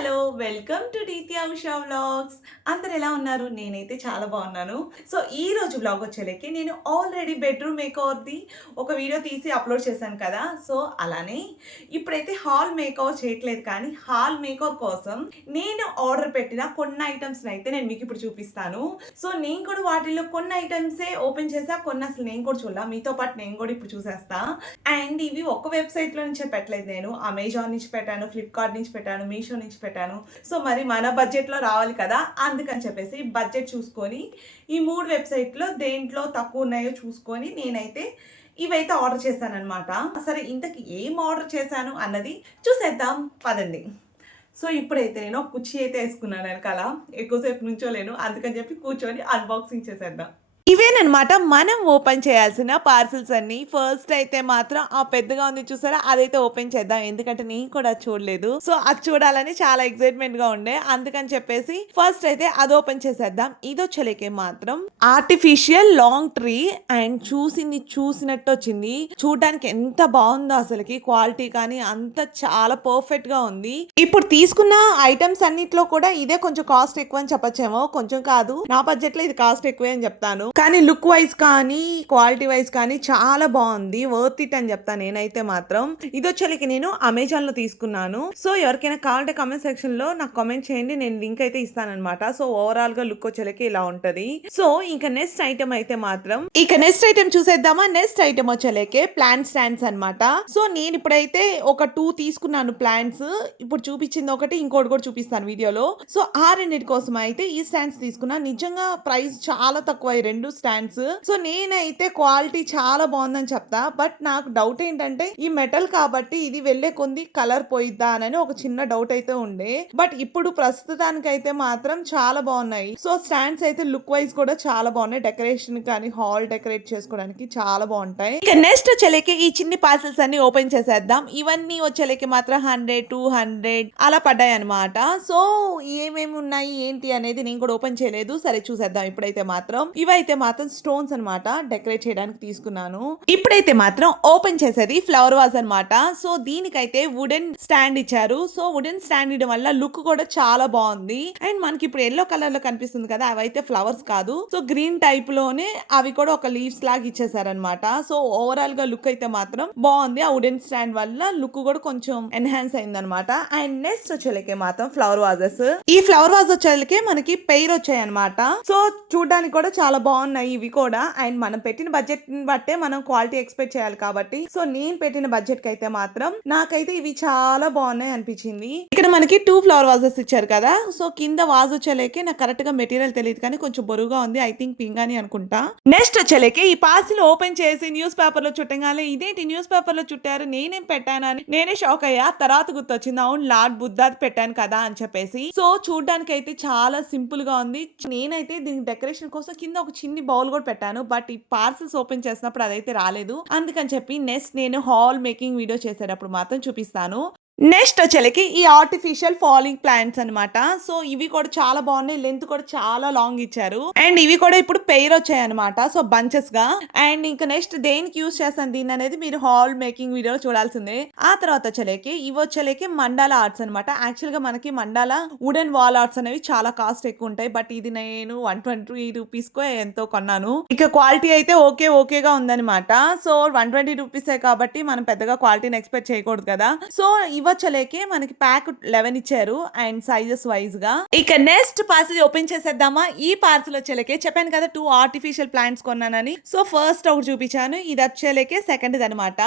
Hello! Welcome to నిత్య Usha vlogs. అందరూ ఎలా ఉన్నారు? నేనైతే చాలా బాగున్నాను. సో, ఈరోజు వ్లాగ్ వచ్చేలకి నేను ఆల్రెడీ బెడ్‌రూమ్ మేకవర్‌ది ఒక వీడియో తీసి అప్‌లోడ్ చేశాను కదా! సో, అలానే ఇప్పుడైతే హాల్ మేకఓవర్ చేయట్లేదు కానీ, హాల్ మేకఓవర్ కోసం నేను ఆర్డర్ పెట్టిన కొన్ని ఐటెమ్స్‌నైతే నేను మీకిప్పుడు చూపిస్తాను. సో, నేను కూడా వాటిల్లో కొన్ని ఐటెమ్సే ఓపెన్ చేశా. కొన్ని అసలు నేను కూడా చూడలా. మీతో పాటు నేను కూడా ఇప్పుడు చూసేస్తా. అండ్ ఇవి ఒక్క వెబ్‌సైట్‌లో నుంచే పెట్టలేదు నేను. అమెజాన్ నుంచి పెట్టాను, ఫ్లిప్‌కార్ట్ నుంచి పెట్టాను, మీషో నుంచి పెట్టాను. సో, మరి మన బడ్జెట్‌లో రావాలి కదా! అందుకని చెప్పేసి బడ్జెట్ చూసుకొని ఈ 3 వెబ్‌సైట్‌లో దేంట్లో తక్కువ ఉన్నాయో చూసుకొని నేనైతే ఇవైతే ఆర్డర్ చేశాననమాట. సరే ఇంతకి ఏం ఆర్డర్ చేశాను అన్నది చూసేద్దాం పదండి. సో, ఇప్పుడైతే నేను ఒక కుర్చీ అయితే ఏసుకున్నాను వెనకాల. ఎక్కువసేపు నుంచోలేను. అందుకని చెప్పి కూర్చొని అన్బాక్సింగ్ చేసేద్దాం. ఇవేననమాట మనం ఓపెన్ చేయాల్సిన పార్సెల్స్ అన్నీ. ఫస్ట్ అయితే మాత్రం ఆ పెద్దగా ఉంది చూసారా? అదైతే ఓపెన్ చేద్దాం. ఎందుకంటే నేను కూడా అది చూడలేదు. సో, అది చూడాలని చాలా ఎక్సైట్‌మెంట్‌గా ఉండే. అందుకని చెప్పేసి ఫస్ట్ అయితే అది ఓపెన్ చేసేద్దాం. ఇదొచ్చేలకే మాత్రం ఆర్టిఫిషియల్ లాంగ్ ట్రీ అండ్ చూసింది చూసినట్టు వచ్చింది. చూడడానికి ఎంత బాగుందో అసలుకి క్వాలిటీ కానీ అంత చాలా పర్ఫెక్ట్‌గా ఉంది. ఇప్పుడు తీసుకున్న ఐటమ్స్ అన్నిట్లో కూడా ఇదే కొంచెం కాస్ట్ ఎక్కువ అని చెప్పొచ్చేమో. కొంచెం కాదు. నా బడ్జెట్‌లో ఇది కాస్ట్ ఎక్కువే అని చెప్తాను. కానీ లుక్ వైజ్ కానీ క్వాలిటీ వైజ్ కానీ చాలా బాగుంది. వర్త్ ఇట్ అని చెప్తాను నేనైతే మాత్రం. ఇది వచ్చేలకి నేను అమెజాన్ లో తీసుకున్నాను. సో ఎవరికైనా కావాలంటే కామెంట్ సెక్షన్ లో నాకు కామెంట్ చేయండి. నేను లింక్ అయితే ఇస్తాను అనమాట. సో ఓవరాల్ గా లుక్ వచ్చేలకి ఇలా ఉంటది. సో ఇంకా నెక్స్ట్ ఐటమ్ అయితే మాత్రం నెక్స్ట్ ఐటమ్ చూసేద్దామా. నెక్స్ట్ ఐటమ్ వచ్చేలకే ప్లాంట్ స్టాండ్స్ అనమాట. సో నేను ఇప్పుడైతే ఒక 2 తీసుకున్నాను ప్లాంట్స్. ఇప్పుడు చూపించింది ఒకటి, ఇంకోటి కూడా చూపిస్తాను వీడియోలో. సో ఆ రెండింటి కోసం అయితే ఈ స్టాండ్స్ తీసుకున్నా. నిజంగా ప్రైస్ చాలా తక్కువ ఈ రెండు స్టాండ్స్. సో నేనైతే క్వాలిటీ చాలా బాగుందని చెప్తా. బట్ నాకు డౌట్ ఏంటంటే ఈ మెటల్ కాబట్టి ఇది వెళ్లే కొంది కలర్ పోయిద్దా అని ఒక చిన్న డౌట్ అయితే ఉండే. బట్ ఇప్పుడు ప్రస్తుతానికి అయితే మాత్రం చాలా బాగున్నాయి. సో స్టాండ్స్ అయితే లుక్ వైజ్ కూడా చాలా బాగున్నాయి. డెకరేషన్ కానీ హాల్ డెకరేట్ చేసుకోవడానికి చాలా బాగుంటాయి. ఇక నెక్స్ట్ వచ్చేలకి ఈ చిన్ని పార్సల్స్ అన్ని ఓపెన్ చేసేద్దాం. ఇవన్నీ వచ్చేలకి మాత్రం 100, 200 అలా పడ్డాయి అనమాట. సో ఏమేమి ఉన్నాయి ఏంటి అనేది నేను కూడా ఓపెన్ చేయలేదు. సరే చూసేద్దాం ఇప్పుడైతే మాత్రం. ఇవైతే మాత్రం స్టోన్స్ అనమాట, డెకరేట్ చేయడానికి తీసుకున్నాను. ఇప్పుడైతే మాత్రం ఓపెన్ చేసేది ఫ్లవర్ వాజ్ అనమాట. సో దీనికైతే వుడెన్ స్టాండ్ ఇచ్చారు. సో వుడెన్ స్టాండ్ ఇవ్వడం వల్ల లుక్ కూడా చాలా బాగుంది. అండ్ మనకి ఇప్పుడు ఎల్లో కలర్ లో కనిపిస్తుంది కదా, అవైతే ఫ్లవర్స్ కాదు. సో గ్రీన్ టైప్ లోనే అవి కూడా ఒక లీవ్స్ లాగా ఇచ్చేసారనమాట. సో ఓవరాల్ గా లుక్ అయితే మాత్రం బాగుంది. ఆ వుడెన్ స్టాండ్ వల్ల లుక్ కూడా కొంచెం ఎన్హాన్స్ అయింది అనమాట. అండ్ నెక్స్ట్ వచ్చేలకే మాత్రం ఫ్లవర్ వాజెస్. ఈ ఫ్లవర్ వాజ్ వచ్చేలకే మనకి పెయిర్ వచ్చాయి అనమాట. సో చూడడానికి కూడా చాలా బాగున్నాయి ఇవి కూడా. అండ్ మనం పెట్టిన బడ్జెట్ బట్టే మనం క్వాలిటీ ఎక్స్పెక్ట్ చేయాలి కాబట్టి, సో నేను పెట్టిన బడ్జెట్ కి అయితే మాత్రం నాకైతే ఇవి చాలా బాగున్నాయి అనిపించింది. ఇక్కడ మనకి 2 ఫ్లవర్ వాజెస్ ఇచ్చారు కదా. సో కింద వాజ్ వచ్చేలేకే నాకు కరెక్ట్ గా మెటీరియల్ తెలియదు కానీ కొంచెం బరువుగా ఉంది. ఐ థింక్ పింగాని అనుకుంటా. నెక్స్ట్ వచ్చేలేకే ఈ పార్సిల్ ఓపెన్ చేసి న్యూస్ పేపర్ లో చుట్టగానే ఇదేంటి న్యూస్ పేపర్ లో చుట్టారు, నేనేం పెట్టానని నేనే షాక్ అయ్యా. తర్వాత గుర్తొచ్చింది, అవును లార్డ్ బుద్ధాది పెట్టాను కదా అని చెప్పేసి. సో చూడడానికి అయితే చాలా సింపుల్ గా ఉంది. నేనైతే దీని డెకరేషన్ కోసం కింద ఒక చిన్ని బౌల్ కూడా పెట్టాను. బట్ ఈ పార్సల్స్ ఓపెన్ చేసినప్పుడు అదైతే రాలేదు. అందుకని చెప్పి నెక్స్ట్ నేను హాల్ మేకింగ్ వీడియో చేసేటప్పుడు మాత్రం చూపిస్తాను. నెక్స్ట్ వచ్చేలకి ఈ ఆర్టిఫిషియల్ ఫాలింగ్ ప్లాంట్స్ అనమాట. సో ఇవి కూడా చాలా బాగున్నాయి. లెంత్ కూడా చాలా లాంగ్ ఇచ్చారు. అండ్ ఇవి కూడా ఇప్పుడు పెయిర్ వచ్చాయి అనమాట. సో బంచెస్ గా. అండ్ ఇంకా నెక్స్ట్ దేనికి యూస్ చేస్తాను దీన్ని అనేది మీరు హాల్ మేకింగ్ వీడియో చూడాల్సిందే. ఆ తర్వాత వచ్చేలకి ఇవి వచ్చేలకి మండాలా ఆర్ట్స్ అనమాట. యాక్చువల్ గా మనకి మండాలా వుడెన్ వాల్ ఆర్ట్స్ అనేవి చాలా కాస్ట్ ఎక్కువ ఉంటాయి. బట్ ఇది నేను 120 రూపీస్ కో ఎంతో కొన్నాను. ఇక క్వాలిటీ అయితే ఓకేగా ఉందనమాట. సో 120 రూపీసే కాబట్టి మనం పెద్దగా క్వాలిటీని ఎక్స్పెక్ట్ చేయకూడదు కదా. సో వచ్చలేకే మనకి ప్యాక్ 11 ఇచ్చారు అండ్ సైజెస్ వైజ్ గా. ఇక నెక్స్ట్ పార్సిల్ ఓపెన్ చేసేద్దామా. ఈ పార్సిల్ వచ్చేలకే చెప్పాను కదా 2 ఆర్టిఫిషియల్ ప్లాంట్స్ కొన్నానని. సో ఫస్ట్ ఒకటి చూపించాను. ఇది వచ్చేలేకే సెకండ్ అనమాట.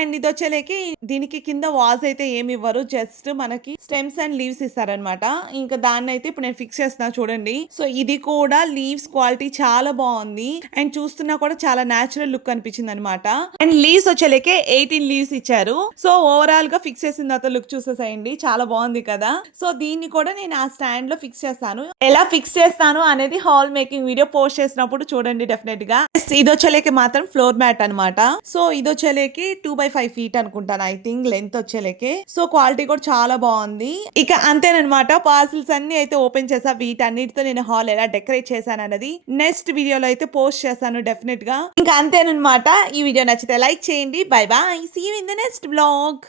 అండ్ ఇది వచ్చేలేకే దీనికి కింద వాజ్ అయితే ఏమి ఇవ్వరు, జస్ట్ మనకి స్టెమ్స్ అండ్ లీవ్స్ ఇస్తారనమాట. ఇంకా దాన్ని అయితే ఇప్పుడు నేను ఫిక్స్ చేస్తున్నా చూడండి. సో ఇది కూడా లీవ్స్ క్వాలిటీ చాలా బాగుంది. అండ్ చూస్తున్నా కూడా చాలా నేచురల్ లుక్ అనిపించింది అనమాట. అండ్ లీవ్స్ వచ్చేలేకే 18 లీవ్స్ ఇచ్చారు. సో ఓవరాల్ గా ఫిక్స్ చేసిన తర్వాత లుక్ చూసేసేయండి, చాలా బాగుంది కదా. సో దీన్ని కూడా నేను ఆ స్టాండ్ లో ఫిక్స్ చేస్తాను. ఎలా ఫిక్స్ చేస్తాను అనేది హాల్ మేకింగ్ వీడియో పోస్ట్ చేసినప్పుడు చూడండి డెఫినెట్ గా. ఇది వచ్చేలేకి మాత్రం ఫ్లోర్ మ్యాట్ అనమాట. సో ఇది వచ్చేలేకి 2x5 ఫీట్ అనుకుంటాను ఐ థింక్ లెంత్ వచ్చేలేకి. సో క్వాలిటీ కూడా చాలా బాగుంది. ఇక అంతేనమాట. పార్సిల్స్ అన్ని అయితే ఓపెన్ చేసా. వీటన్నిటితో నేను హాల్ ఎలా డెకరేట్ చేశాను అన్నది నెక్స్ట్ వీడియోలో అయితే పోస్ట్ చేస్తాను డెఫినెట్ గా. ఇంకా అంతేనమాట. ఈ వీడియో నచ్చితే లైక్ చేయండి. Bye bye, see you in the next vlog.